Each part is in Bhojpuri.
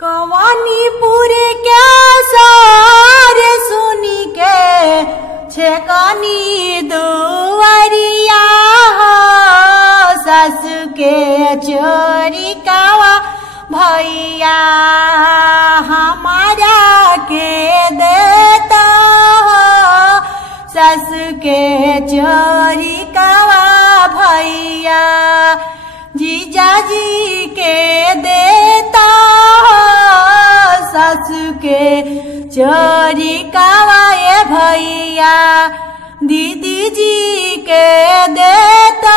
कवानीपुर के सारे सुनी के छेकानी दुआरिया सस के चोरी कावा भैया हमारा के देता सस के चोरी कावा भैया जीजा जी के देता सस के चोरी कावाए भैया दीदी जी के देता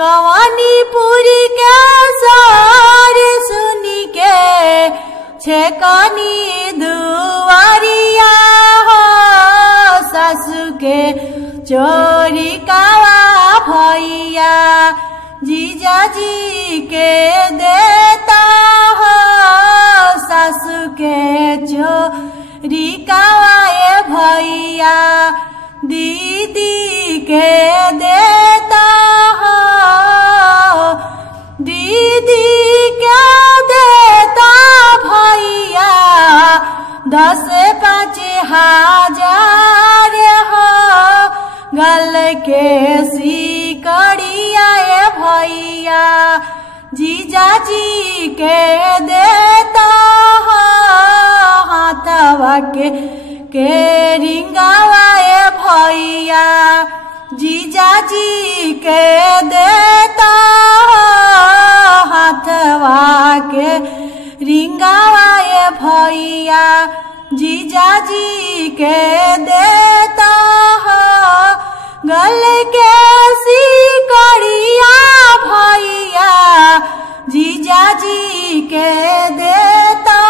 कवानीपुर के सारे सुनी के छेकानी दुआरिया सस के चोरी कावा भैया जीजा जी के देता सस के चोरी कावाए भैया दीदी के देता दीदी के देता भैया 10-5 हजार गल के सिकड़िया भैया जीजा जी के देता हाथवा के रिंगावाए भैया जीजा जी के देता हाथवा के रिंगावाए भैया जीजा जी के देता गल के सिकड़िया भैया जीजा जी के देता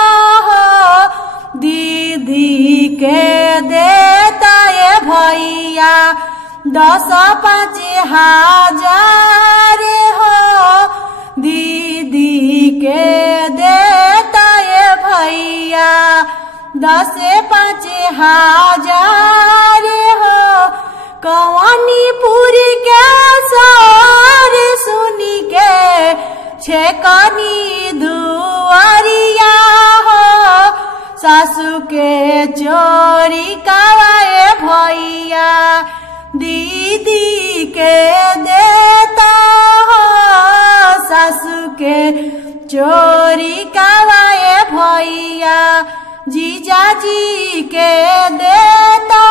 दीदी के देता ये भैया 10-5 हजार दीदी के देता ये भैया 10-5 हजार कवानीपुर के सारे सुनी के छेकानी दुआरिया सासू के चोरी कावाए भैया दीदी के देता सासू के चोरी कावाए भैया जीजा जी के देता